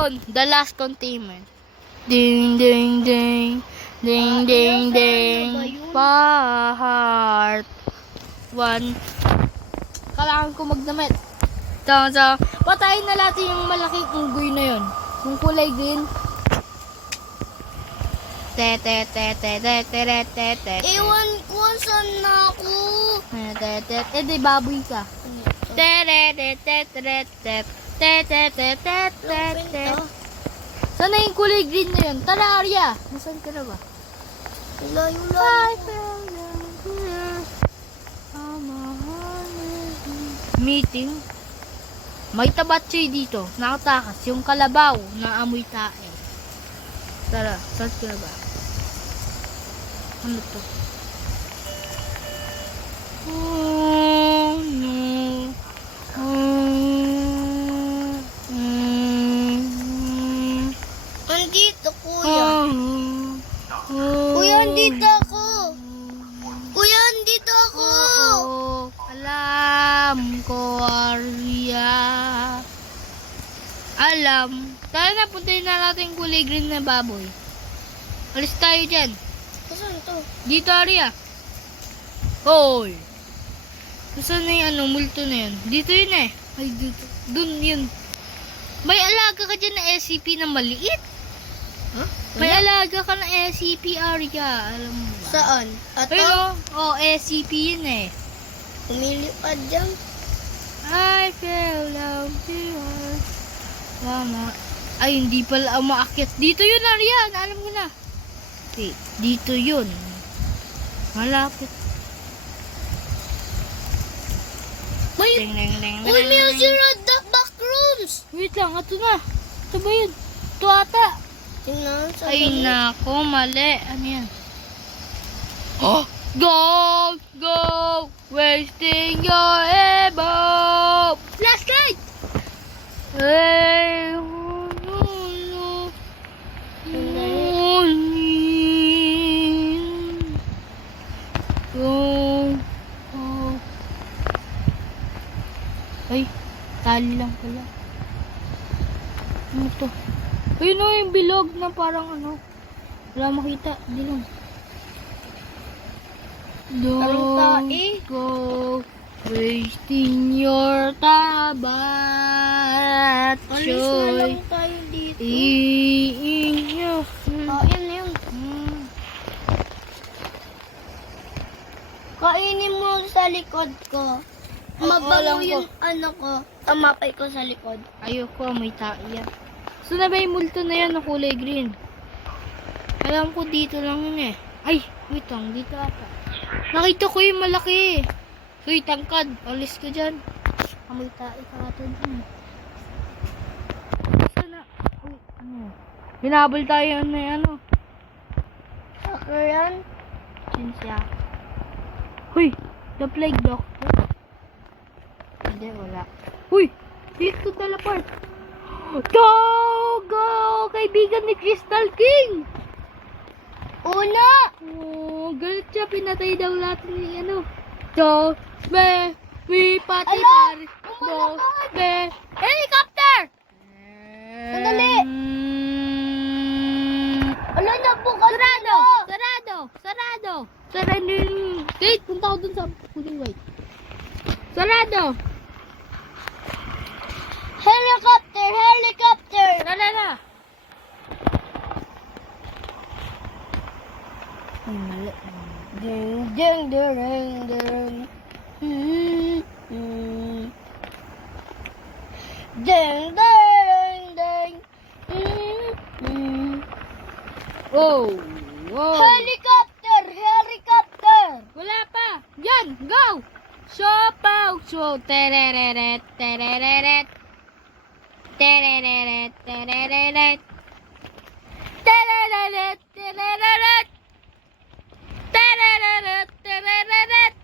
Yun, the last containment. Ding, ding, ding. Ding, ding, ding. Part 1. Kailangan ko magdamit. So, patayin na natin yung malaking unggoy na yun. Yung kulay green. Ewan ko, saan na ako? Di baboy ka. Sana yung kulay green na yun? Tara, Arya. Nasaan ka na ba? Layo-layo. Meeting. May tabatsoy dito. Nakatakas. Yung kalabaw na amoy tae. Tara, saan ka na ba? Ano to? Oh, no. Andito, kuya. Kuya, andito ako. Kuya, andito ako. Oo, alam ko, Arya. Alam. Tara na, puntayin na natin yung kulay green na baboy. Alis tayo dyan. Saan to? Dito, Arya. Hoy! Saan na yung multo na yun? Dito yun eh. Ay, dito. Dun yun. May alaga ka dyan na SCP na maliit. Huh? May alaga ka na SCP, Arya. Alam mo ba? Saan? Ato? Ayun o. SCP yun eh. Umilipad dyan. I feel love you. Mama. Ay, hindi pala umaakyat. Dito yun, Arya. Alam ko na. Okay, dito yun. Malapit. May... Ding, ding, ding, Uy, ding, may ding. zero backrooms. Wait lang, ito na. Ito ba yun? Ito ata. Tingnan, saan Ay, ba? nako, mali. Ano yan? Oh! Go! Go! Wasting your ebo! Flashlight! Hey! Oh, no, no. Go! Go! Ay, tali lang pala. Ano to? Ayun o, yung bilog na parang ano. Wala makita. Dilong. Parang tae. Go wasting your tabat. Alis na lang tayo dito. Inyo. Kain na yun. Kainin mo sa likod ko. Mabango alam ko. yung ano ko. Tamapay ko sa likod. Ayoko, may tae yan. So na ba yung multo na yan na kulay green? Alam ko dito lang yun eh. Ay, wait lang, dito ata. Nakita ko yung malaki. Uy, tangkad. Alis ka dyan. Amoy tae ka ata dyan. Sana. Uy, ano? Binabol tayo na ano. Ako yan. Sinsya. Uy, the plague doctor. Hindi, wala. Uy, dito teleport. Go! Go! Kaibigan ni Crystal King! Una! Oh, galit siya. Pinatay daw natin ni ano. So, we pati Ala! pare. So, helicopter! Sandali! Ala, nabukas Sarado! na! Sarado! Sarado! Sarado yung gate. Punta ko dun sa puting white. Sarado! Helicopter! Helicopter! Tara na! Ay, mali. Ding, ding, ding, ding. Ding, ding, ding. Oh! Wow! Helicopter! Helicopter! Wala pa! Yan! Go! Sopaw! So, tereret, tereret. Tereret, tereret. Tereret, tereret. Tereret, tereret.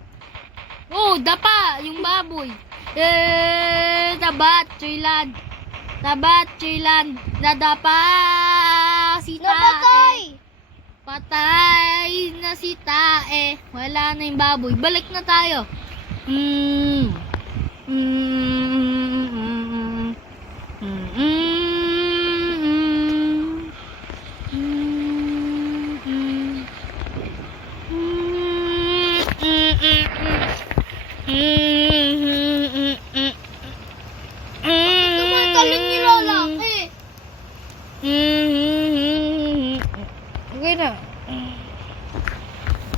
Oh, dapa! Yung baboy. Tabat, Choyland. Tabat, Choyland. Nadapa si Tae. Napatay! Patay na si Tae. Wala na yung baboy. Balik na tayo.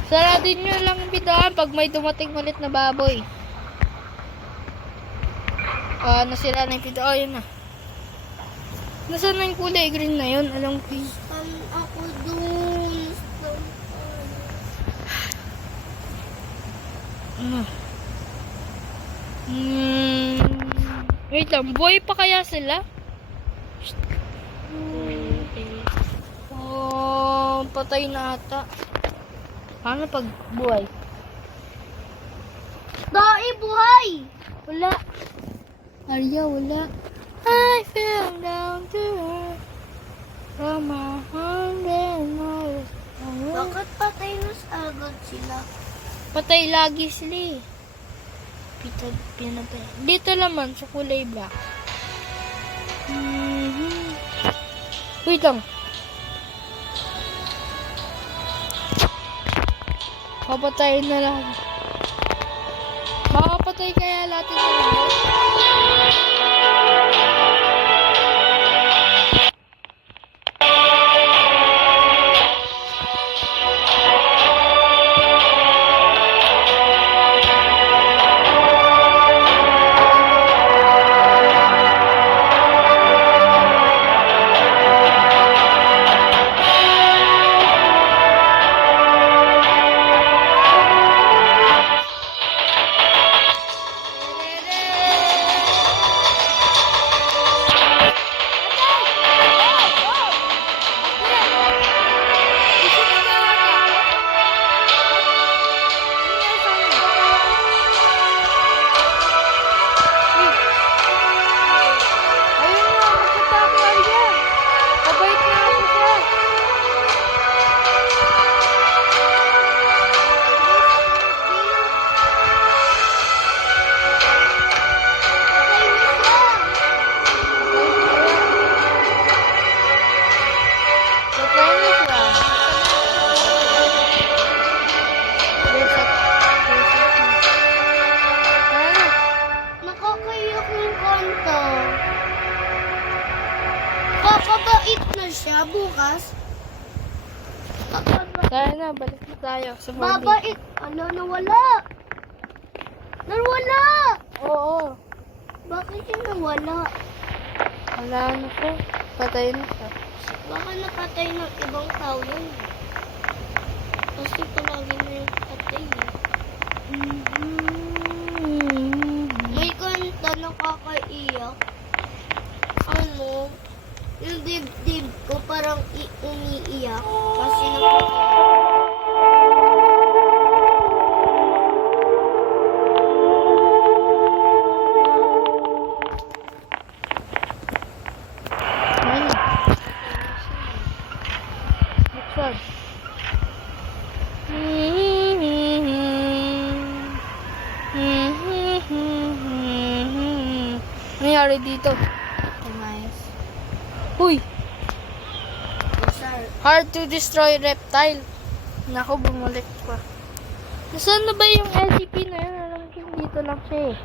Saratin nyo lang yung pintuan pag may dumating ulit na baboy. Nasira na yung pintuan. Oh, yun na. Nasaan na yung kulay green na yun? Alam ko yun. Ako dun. Ano? Wait lang, buhay pa kaya sila? Patay na ata. Paano pag buhay? Dai, buhay! Wala. Arya, wala. I fell down to earth from 100 miles away. Bakit patay na agad sila? Patay lagi sila eh. Pinatay. Dito naman, sa kulay black. Wait lang. Papatayin na lang. Makapatay kaya natin sa robot? Nakakaiyak yung kanta. Kakabait na siya bukas. Kaya na, balik na tayo sa Barbie. Babait. Ano, nawala? Nawala! Oo. Bakit yung nawala? Wala na po. Patay na siya. Baka napatay ng ibang tao yun. Kasi palagi na yung patay eh. May kanta nakakaiyak. Ano? Yung dibdib ko parang umiiyak. Kasi nakakaiyak. Ano? Buksan. Nangyari dito. Nice. Uy! Sir, Hard to destroy reptile. Naku, bumalik pa. Nasaan na ba yung LCP na yun? Alam ko dito lang siya eh.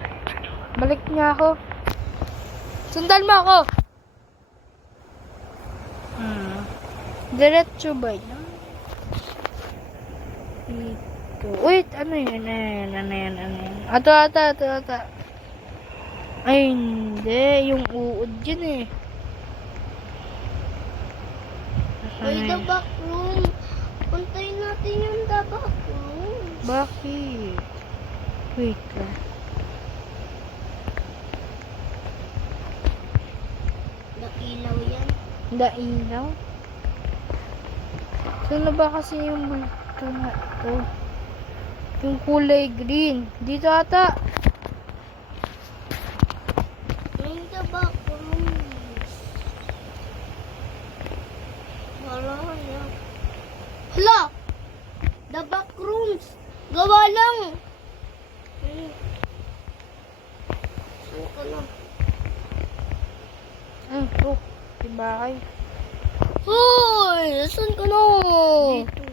Balik niya ako. Sundan mo ako! Diretso ba yun? Dito. Wait, ano yun? Ano yan? Ata. Ay, hindi. Yung uod yun eh. may the back room. Puntayin natin yung the back room. Bakit? Wait lang. Nailaw yan. Dainaw? Saan na ba kasi yung multo na ito? Yung kulay green. Dito ata. May the back room. Wala na. Hala! The back rooms. Gawa lang. Saan ka na? Oh, tibay. Hoy! Saan ka na? Dito.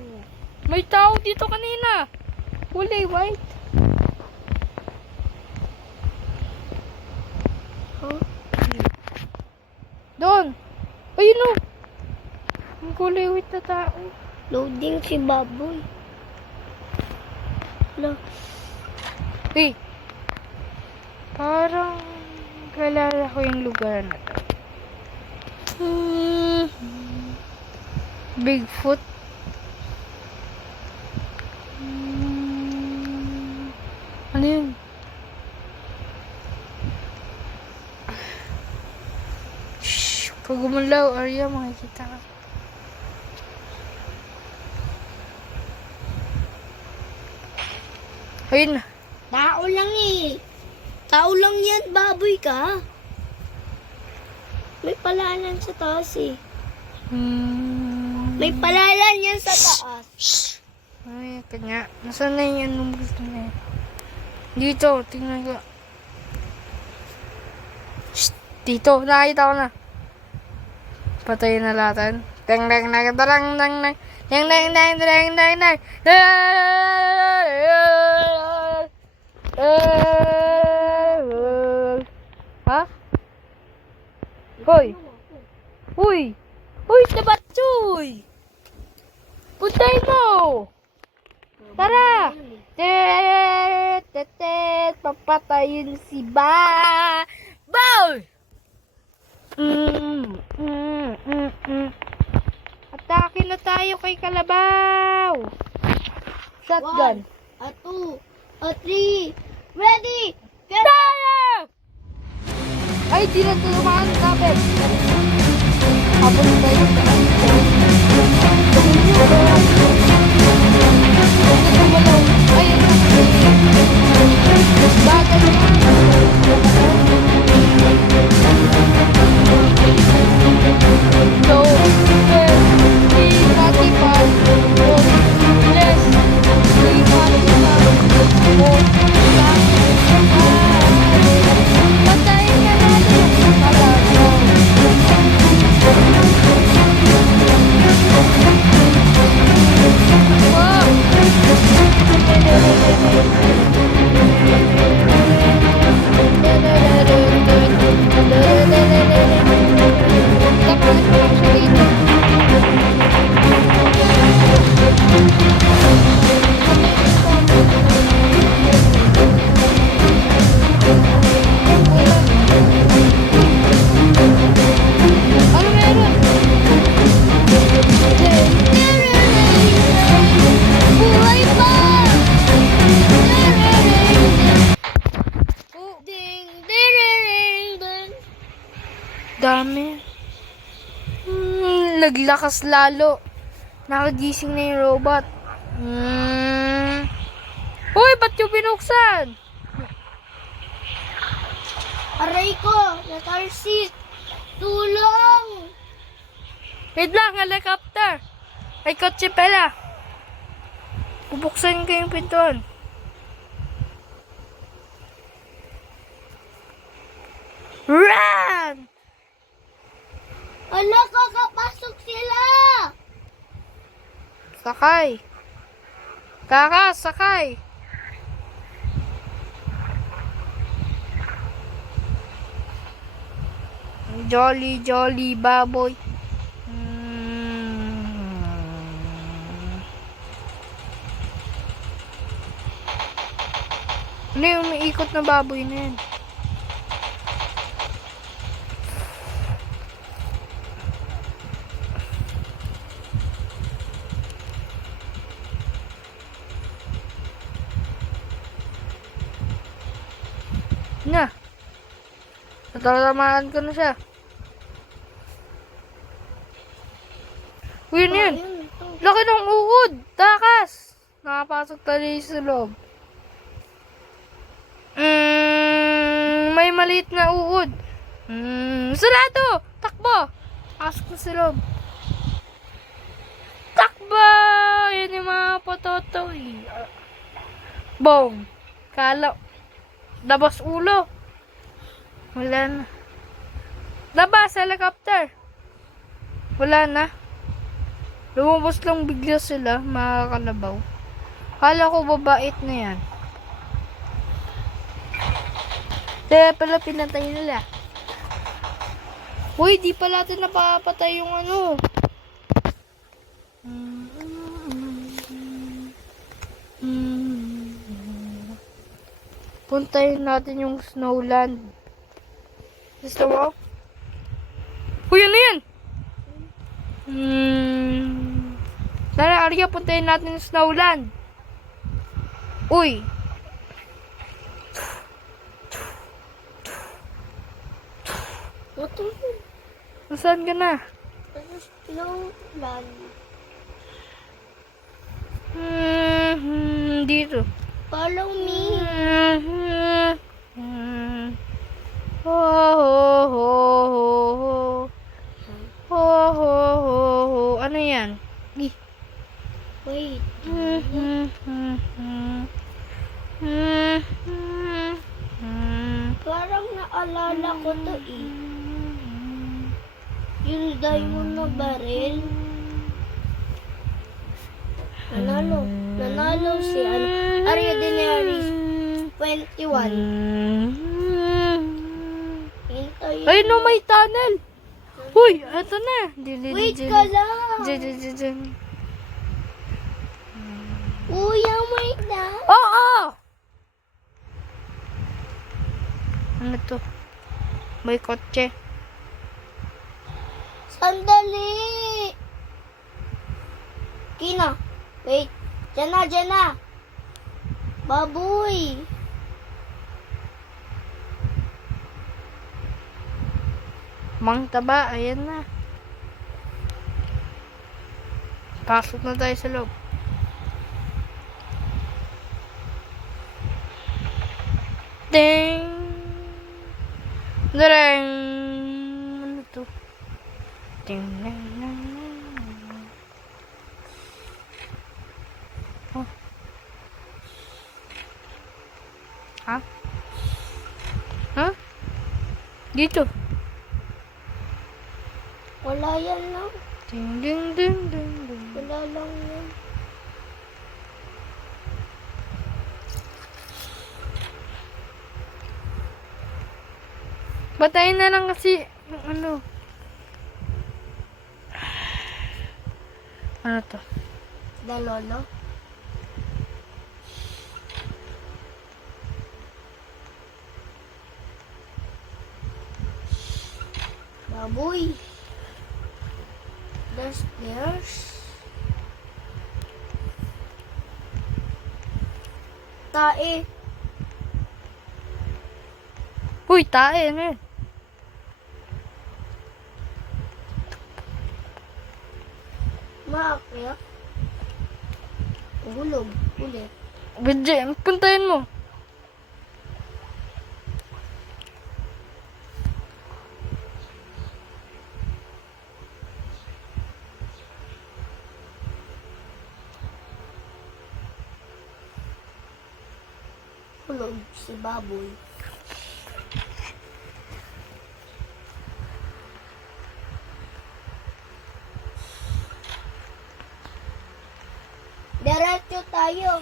May tao dito kanina. Kulay white. Huh? Doon. Ayun o. Yung kulay white na tao. Loading si Baboy. Lo. Hey, parang kilala ko yung lugar na to. Bigfoot. Ano yun? Shhh! Pag gumalaw, Arya, makikita ka. Ayun na. Tao lang eh. Tao lang yan, baboy ka. May palalan sa taas eh. May palalan yan sa taas. Ay, kanya. Nasaan na yung anong gusto na yun? Dito, tingnan ko. Shhh! Dito, nakita ko na. Patayin na natin. Teng teng teng teng teng teng teng teng teng teng teng teng. Ha? Hoy! Uy! Uy, tabatsoy! Puntayin mo! Tara! Tetet! Papatayin si Bow! Atake na tayo kay Kalabaw! Shotgun! 1, a 2, a 3, ready! Get Fire! Ay, di na tulumaan natin. Habang tayo sa dami. Naglakas lalo. Nakagising na yung robot. Uy, ba't yung binuksan? Aray ko! Natarsit! Tulong! Wait lang, helicopter. Ay, kotse pala. Bubuksan ko yung pintuan. Run! Ala, kakapasok sila! Sakay. Kaka, sakay. Jolly, jolly baboy. Ano yung umiikot na baboy na yan? Na. Natatamaan ko na siya. Uy, ano yun? Laki ng uod. Takas. Nakapasok tayo sa loob. May maliit na uod. Sarado! Takbo! Pasok na sa loob. Takbo! Yan yung mga pototoy. Boom! Kala. Dabas ulo. Wala na. Dabas, helicopter. Wala na. Lumabas lang bigla sila, mga kalabaw. Kala ko babait na yan. Kaya pala pinatay nila. Uy, di pala natin napapatay yung ano. Puntayin natin yung Snowland. Gusto mo? Uy, ano yan? Tara, Arya, puntayin natin yung Snowland. Uy. Ito. Nasaan ka na? Snowland. Dito. Follow me. Ho, ho, ho, ho. Ho, ho, ho, ho. Ano yan? Wait. Parang naalala ko to eh. Yung diamond na baril. Nanalo si Arya Daenerys 21. Hintayin. Ay, no, may tunnel. Uy, eto na. Wait ka lang. Kuya, wait lang. Oo! Ano to? May kotse. Sandali. Kina. Wait. Diyan na. Baboy. Mang taba, ayan na. Pasok na tayo sa loob. Ding! Darang! Ano to? Ding, ding, ding, ding. Oh. Ha? Ha? Dito. Wala yan lang. Ding, ding, ding, ding, ding. Wala lang yan. Batayin na lang kasi yung ano. Ano to? Dalolo. Baboy. The stairs. Tae. Uy, tae, ano yun? Maakyat. Hulog. Ulit. Bidje, puntayin mo. Hulog si baboy. Diretso tayo.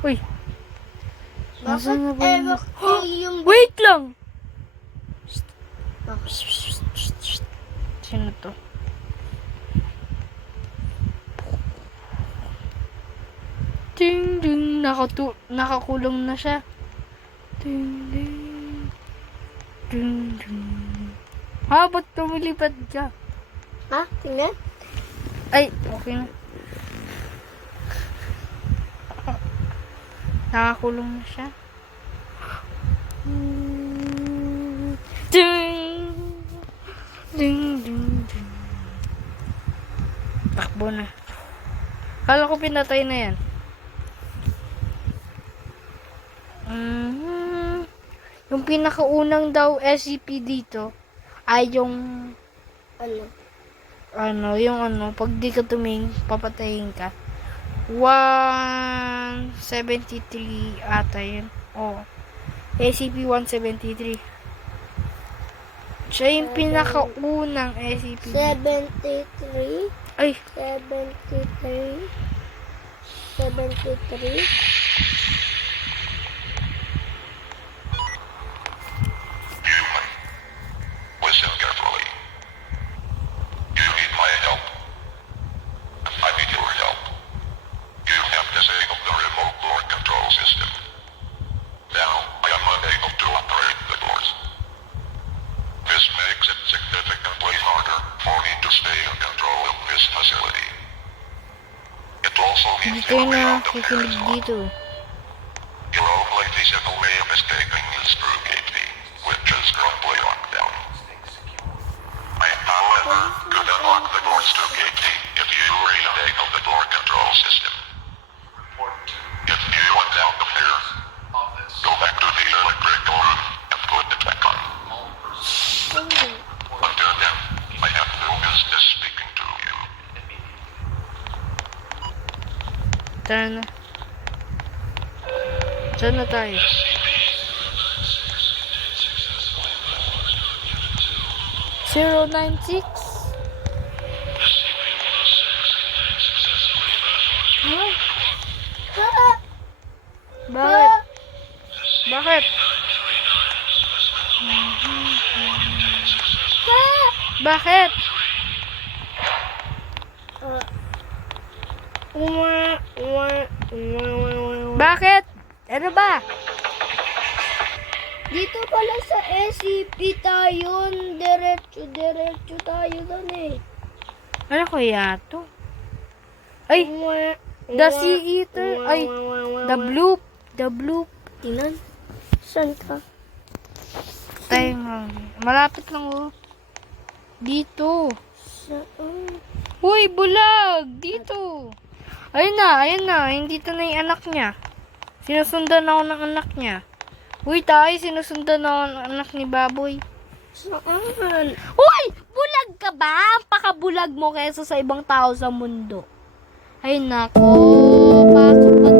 Uy. Nasaan na ba Bakit yung... evacuate yung... Wait lang! Bakit? Sino to? Ding, ding. Nakakulong na siya. Ding, ding. Ding, ding. Ha, ba't tumilipad ka? Ha? Tingnan? Ay, okay na. Nakakulong na siya. Ding! Ding, ding, ding. Takbo na. Kala ko pinatay na yan. Yung pinakaunang daw SCP dito ay yung pag di ka tumingin, papatayin ka. 173 ata yun. Oh. SCP-173. Siya yung pinakaunang SCP. 73? Ay, 73? 73? Listen carefully. You need my help. I need your help. You have disabled the remote door makes it significantly harder for me to stay in control of this facility. It also Hindi means tayo your way na out of here kikinig is locked. dito. Your only feasible way of escaping is through Gate B, which is currently locked down. I, however, could unlock the doors to Gate D if you re-enable the door control system. If you want out of here, go back to the electrical room and put it back on. Until then, I have no business speaking to you. Tara na. Saan na tayo? Zero 96. Bakit? Bakit? Bakit? Bakit? Ano ba? Dito pala sa SCP tayo. Diretso tayo doon eh. Ano kaya to? Ay! The Sea Eater. Ay! The Blue. The Blue. Tingnan. Saan ka? Tayo nga. Malapit lang oh. Dito. Saan? Uy, bulag! Dito. Ayun na. Dito na yung anak niya. Sinusundan ako ng anak niya. Uy, tayo, sinusundan ako ng anak ni Baboy. Saan? Uy! Bulag ka ba? Pakabulag mo kaysa sa ibang tao sa mundo. Ay, nako. Pasok ka